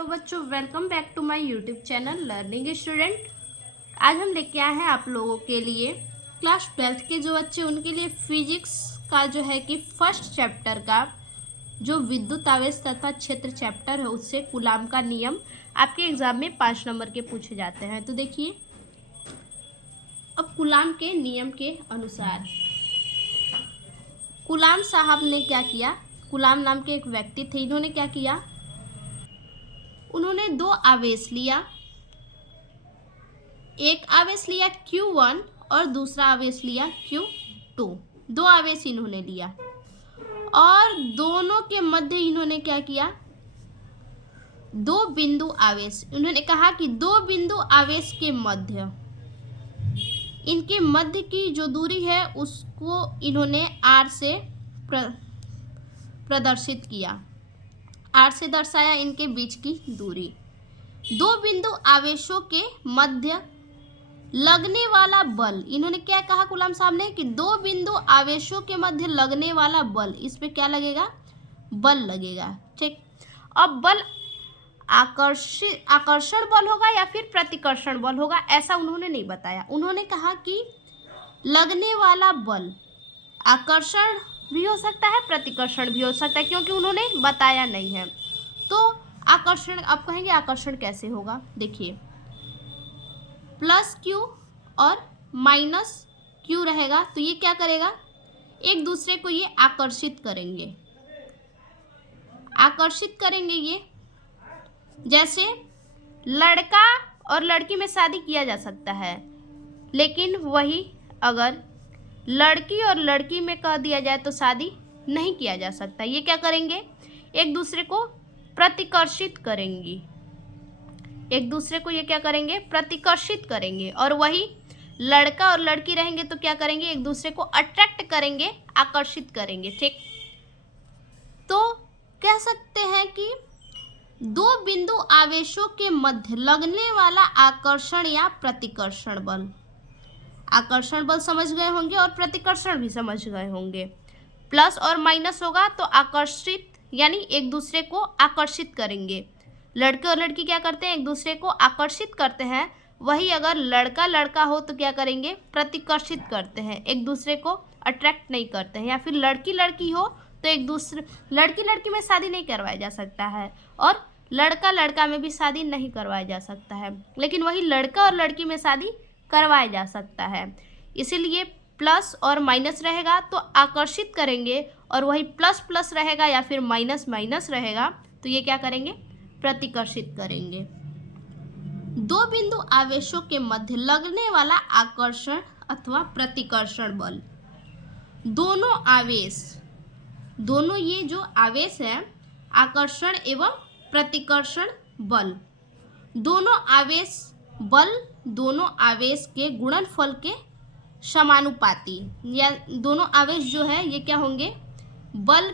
Hello बच्चों, welcome back to my YouTube channel learning student. आज हम लेके आए हैं आप लोगों के लिए क्लास 12th के जो बच्चे उनके लिए फिजिक्स का जो है कि फर्स्ट चैप्टर का जो विद्युत आवेश तथा क्षेत्र चैप्टर है उससे कूलाम का नियम आपके एग्जाम में 5 नंबर के पूछे जाते हैं। तो देखिए, अब कूलाम के नियम के अनुसार कूलाम साहब ने क्या किया। कूलाम नाम के एक व्यक्ति थे, इन्होंने क्या किया, उन्होंने दो आवेश लिया। एक आवेश लिया Q1 और दूसरा आवेश लिया Q2। दो आवेश इन्होंने लिया और दोनों के मध्य इन्होंने क्या किया, दो बिंदु आवेश। उन्होंने कहा कि दो बिंदु आवेश के मध्य, इनके मध्य की जो दूरी है उसको इन्होंने R से प्रदर्शित किया। R से दर्शाया इनके बीच की दूरी। दो बिंदु आवेशों के मध्य लगने वाला बल, इन्होंने क्या कहा कूलाम साहब ने कि दो बिंदु आवेशों के मध्य लगने वाला बल, इस पे क्या लगेगा, बल लगेगा। ठीक, अब बल आकर्षण बल होगा या फिर प्रतिकर्षण बल होगा, ऐसा उन्होंने नहीं बताया। उन्होंने कहा कि लगने वाला बल आकर्षण भी हो सकता है, प्रतिकर्षण भी हो सकता है, क्योंकि उन्होंने बताया नहीं है। तो आकर्षण, आप कहेंगे आकर्षण कैसे होगा, देखिए प्लस Q और माइनस Q रहेगा तो ये क्या करेगा, एक दूसरे को ये आकर्षित करेंगे। आकर्षित करेंगे ये, जैसे लड़का और लड़की में शादी किया जा सकता है, लेकिन वही अगर लड़की और लड़की में कह दिया जाए तो शादी नहीं किया जा सकता। ये क्या करेंगे, एक दूसरे को प्रतिकर्षित करेंगी। एक दूसरे को ये क्या करेंगे, प्रतिकर्षित करेंगे। और वही लड़का और लड़की रहेंगे तो क्या करेंगे, एक दूसरे को अट्रैक्ट करेंगे, आकर्षित करेंगे। ठीक, तो कह सकते हैं कि दो बिंदु आवेशों के मध्य लगने वाला आकर्षण या प्रतिकर्षण बल, आकर्षण बल समझ गए होंगे और प्रतिकर्षण भी समझ गए होंगे। प्लस और माइनस होगा तो आकर्षित यानी एक दूसरे को आकर्षित करेंगे। लड़के और लड़की क्या करते हैं, एक दूसरे को आकर्षित करते हैं। वही अगर लड़का लड़का हो तो क्या करेंगे, प्रतिकर्षित करते हैं, एक दूसरे को अट्रैक्ट नहीं करते हैं। या फिर लड़की लड़की हो तो एक दूसरे, लड़की लड़की में शादी नहीं करवाया जा सकता है और लड़का लड़का में भी शादी नहीं करवाया जा सकता है, लेकिन वही लड़का और लड़की में शादी करवाया जा सकता है। इसीलिए प्लस और माइनस रहेगा तो आकर्षित करेंगे, और वही प्लस प्लस रहेगा या फिर माइनस माइनस रहेगा तो ये क्या करेंगे, प्रतिकर्षित करेंगे। दो बिंदु आवेशों के मध्य लगने वाला आकर्षण अथवा प्रतिकर्षण बल, दोनों आवेश, दोनों ये जो आवेश है, आकर्षण एवं प्रतिकर्षण बल, दोनों आवेश बल दोनों आवेश के गुणनफल के समानुपाती, या दोनों आवेश जो है ये क्या होंगे, बल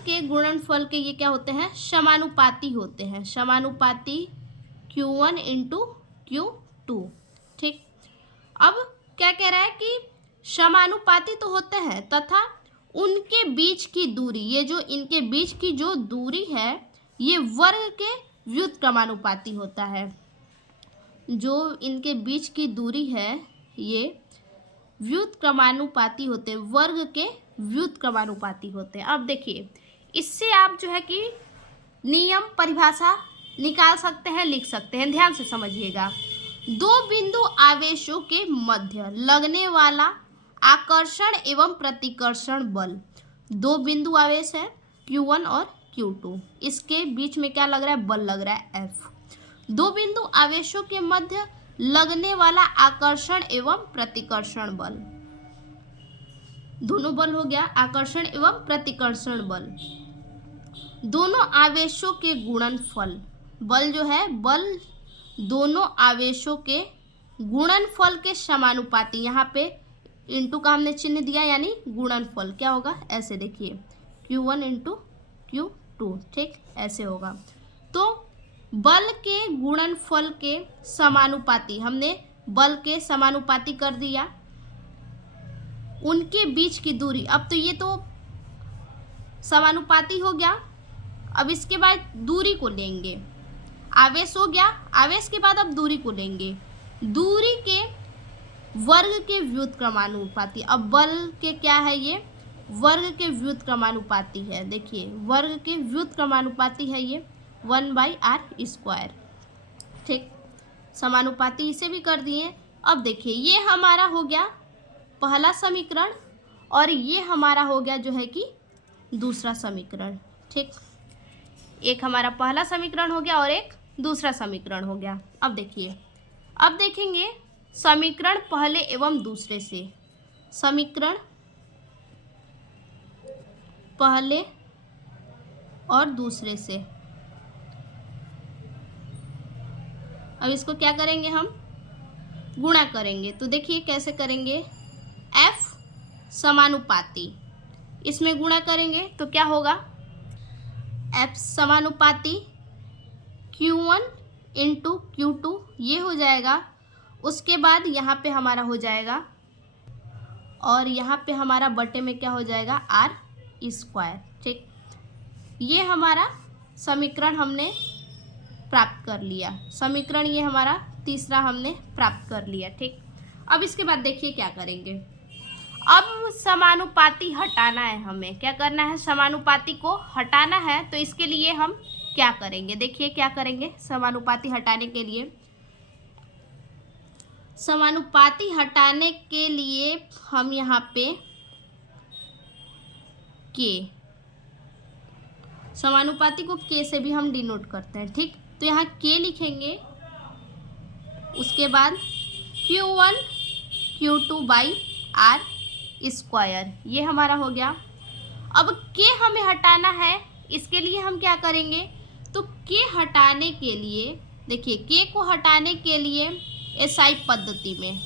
के गुणनफल के ये क्या होते हैं, समानुपाती होते हैं। समानुपाती Q1 इंटू Q2। ठीक, अब क्या कह रहा है कि समानुपाती तो होते हैं तथा उनके बीच की दूरी, ये जो इनके बीच की जो दूरी है ये वर्ग के व्युत्क्रमानुपाती होता है। जो इनके बीच की दूरी है ये व्युत्क्रमानुपाती होते हैं, वर्ग के व्युत्क्रमानुपाती होते हैं। अब देखिए, इससे आप जो है कि नियम परिभाषा निकाल सकते हैं, लिख सकते हैं। ध्यान से समझिएगा, दो बिंदु आवेशों के मध्य लगने वाला आकर्षण एवं प्रतिकर्षण बल, दो बिंदु आवेश है Q1 और Q2, इसके बीच में क्या लग रहा है, बल लग रहा है F। दो बिंदु आवेशों के मध्य लगने वाला आकर्षण एवं प्रतिकर्षण बल, दोनों बल हो गया, आकर्षण एवं प्रतिकर्षण बल, दोनों आवेशों के गुणनफल, बल जो है, बल दोनों आवेशों के गुणनफल के समानुपाती, यहाँ पे इंटू का हमने चिन्ह दिया यानी गुणनफल क्या होगा, ऐसे देखिए Q1 इंटू Q2। ठीक, ऐसे होगा। तो बल के गुणनफल के समानुपाती, हमने बल के समानुपाती कर दिया, उनके बीच की दूरी, अब तो ये तो समानुपाती हो गया, अब इसके बाद दूरी को लेंगे, आवेश हो गया, आवेश के बाद अब दूरी को लेंगे, दूरी के वर्ग के व्युत्क्रमानुपाती। अब बल के क्या है, ये वर्ग के व्युत्क्रमानुपाती है। देखिए वर्ग के व्युत्क्रमानुपाती है ये 1/r²। ठीक, समानुपाती इसे भी कर दिए। अब देखिए ये हमारा हो गया पहला समीकरण और ये हमारा हो गया जो है कि दूसरा समीकरण। ठीक, एक हमारा पहला समीकरण हो गया और एक दूसरा समीकरण हो गया। अब देखिए, अब देखेंगे समीकरण पहले एवं दूसरे से। समीकरण पहले और दूसरे से। अब इसको क्या करेंगे, हम गुणा करेंगे। तो देखिए कैसे करेंगे, f समानुपाती, इसमें गुणा करेंगे तो क्या होगा, f समानुपाती q1 इंटू q2 ये हो जाएगा। उसके बाद यहाँ पे हमारा हो जाएगा और यहाँ पे हमारा बटे में क्या हो जाएगा r²। ठीक, ये हमारा समीकरण हमने प्राप्त कर लिया। समीकरण ये हमारा तीसरा हमने प्राप्त कर लिया। ठीक, अब इसके बाद देखिए क्या करेंगे, अब समानुपाती हटाना है, हमें क्या करना है, समानुपाती को हटाना है। तो इसके लिए हम क्या करेंगे, देखिए क्या करेंगे, समानुपाती हटाने के लिए, समानुपाती हटाने के लिए हम यहाँ पे के, समानुपाती को के से भी हम डिनोट करते हैं। ठीक, तो यहाँ के लिखेंगे, उसके बाद q1 q2/r², ये हमारा हो गया। अब के हमें हटाना है, इसके लिए हम क्या करेंगे, तो के हटाने के लिए देखिए, के को हटाने के लिए एसआई पद्धति में,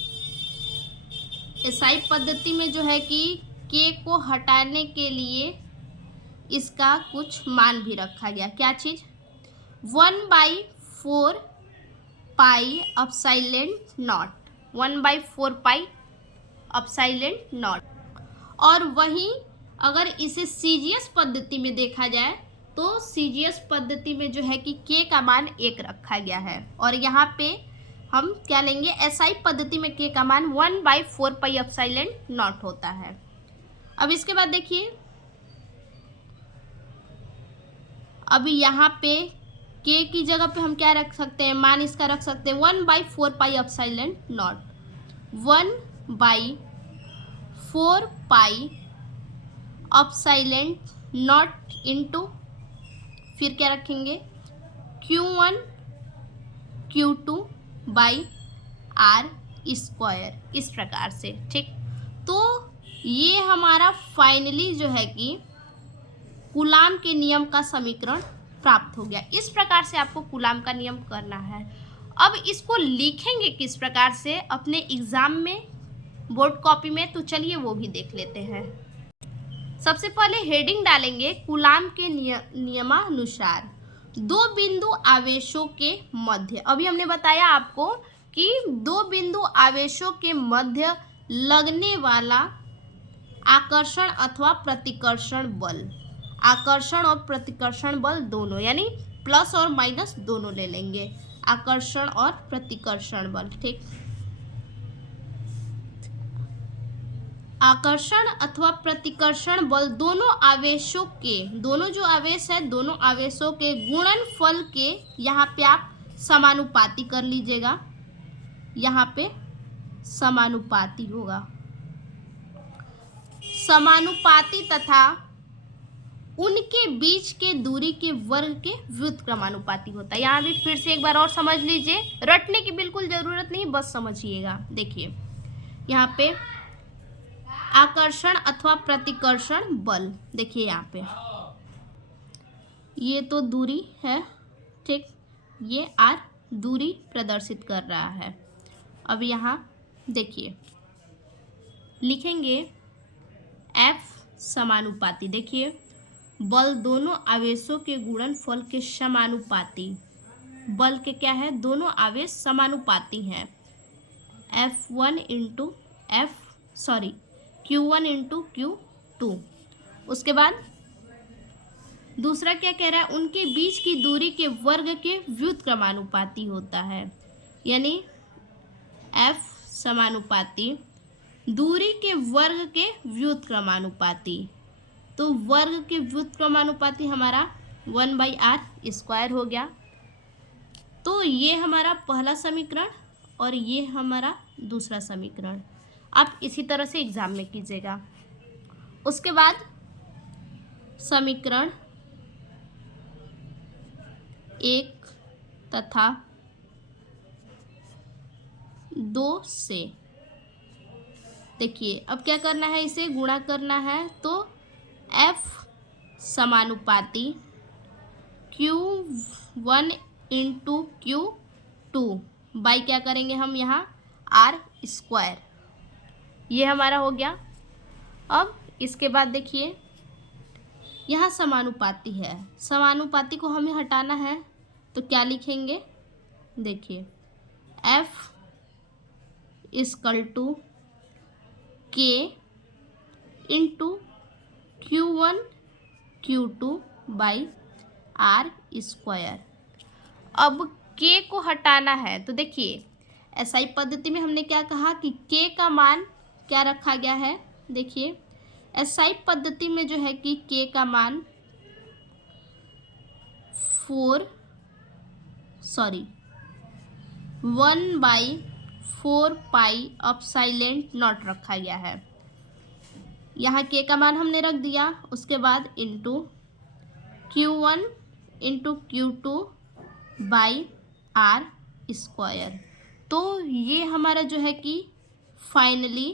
एसआई पद्धति में जो है कि के को हटाने के लिए इसका कुछ मान भी रखा गया। क्या चीज़, 1/4 pi epsilon naught, 1/4 pi epsilon not. और वहीं अगर इसे सीजीएस पद्धति में देखा जाए तो सीजीएस पद्धति में जो है कि के का मान 1 रखा गया है और यहाँ पे हम क्या लेंगे, एसआई पद्धति में के का मान 1/4 पाई अपसाइलेंट नॉट होता है। अब इसके बाद देखिए, अभी यहाँ पे के की जगह पे हम क्या रख सकते हैं, मान इसका रख सकते हैं 1/4 pi epsilon naught, 1/4 pi epsilon naught into फिर क्या रखेंगे q1 q2/r², इस प्रकार से। ठीक, तो ये हमारा फाइनली जो है कि कूलाम के नियम का समीकरण प्राप्त हो गया। इस प्रकार से आपको कूलाम का नियम करना है। अब इसको लिखेंगे किस प्रकार से अपने एग्जाम में, बोर्ड कॉपी में, तो चलिए वो भी देख लेते हैं। सबसे पहले हेडिंग डालेंगे कूलाम के नियमानुसार दो बिंदु आवेशों के मध्य। अभी हमने बताया आपको कि दो बिंदु आवेशों के मध्य लगने वाला आकर्षण अथवा प्रतिकर्षण बल, आकर्षण और प्रतिकर्षण बल दोनों, यानी प्लस और माइनस दोनों ले लेंगे, आकर्षण और प्रतिकर्षण बल। ठीक, आकर्षण अथवा प्रतिकर्षण बल दोनों आवेशों के, दोनों जो आवेश है दोनों आवेशों के गुणनफल के यहाँ पे आप समानुपाती कर लीजिएगा, यहाँ पे समानुपाती होगा, समानुपाती तथा उनके बीच के दूरी के वर्ग के व्युत्क्रमानुपाती होता है। यहाँ भी फिर से एक बार और समझ लीजिए, रटने की बिल्कुल जरूरत नहीं, बस समझिएगा। देखिए यहाँ पे आकर्षण अथवा प्रतिकर्षण बल, देखिए यहाँ पे ये तो दूरी है, ठीक, ये r दूरी प्रदर्शित कर रहा है। अब यहाँ देखिए लिखेंगे F समानुपाती, देखिए बल दोनों आवेशों के गुणनफल के समानुपाती, बल के क्या है, दोनों आवेश समानुपाती हैं, Q1 इंटू Q2। उसके बाद दूसरा क्या कह रहा है, उनके बीच की दूरी के वर्ग के व्युत्क्रमानुपाती होता है, यानी f समानुपाती दूरी के वर्ग के व्युत्क्रमानुपाती। तो वर्ग के व्युत्क्रमानुपाती हमारा 1/r² हो गया। तो ये हमारा पहला समीकरण और ये हमारा दूसरा समीकरण। आप इसी तरह से एग्जाम में कीजिएगा। उसके बाद समीकरण 1 तथा 2 से देखिए, अब क्या करना है, इसे गुणा करना है। तो f समानुपाती Q1 इंटू Q2 बाई क्या करेंगे हम यहाँ r², ये हमारा हो गया। अब इसके बाद देखिए, यहाँ समानुपाती है, समानुपाती को हमें हटाना है, तो क्या लिखेंगे, देखिए f = k into Q1 Q2 by r²। अब k को हटाना है, तो देखिए SI पद्धति में हमने क्या कहा कि k का मान क्या रखा गया है। देखिए SI पद्धति में जो है कि k का मान 1/4 पाई एप्सिलॉन नॉट रखा गया है। यहाँ k का मान हमने रख दिया, उसके बाद into Q1 into Q2 by r²। तो ये हमारा जो है कि फाइनली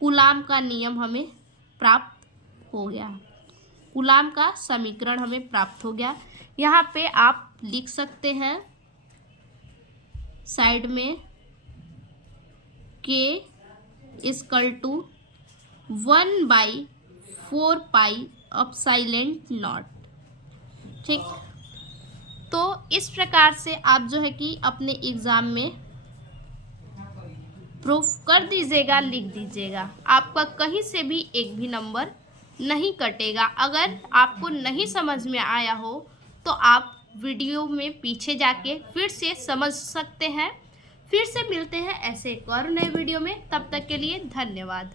कूलाम का नियम हमें प्राप्त हो गया, कूलाम का समीकरण हमें प्राप्त हो गया। यहाँ पे आप लिख सकते हैं साइड में k = 1/4 पाई एप्सिलॉन नॉट। ठीक, तो इस प्रकार से आप जो है कि अपने एग्ज़ाम में प्रूफ कर दीजिएगा, लिख दीजिएगा। आपका कहीं से भी एक भी नंबर नहीं कटेगा। अगर आपको नहीं समझ में आया हो तो आप वीडियो में पीछे जाके फिर से समझ सकते हैं। फिर से मिलते हैं ऐसे एक और नए वीडियो में, तब तक के लिए धन्यवाद।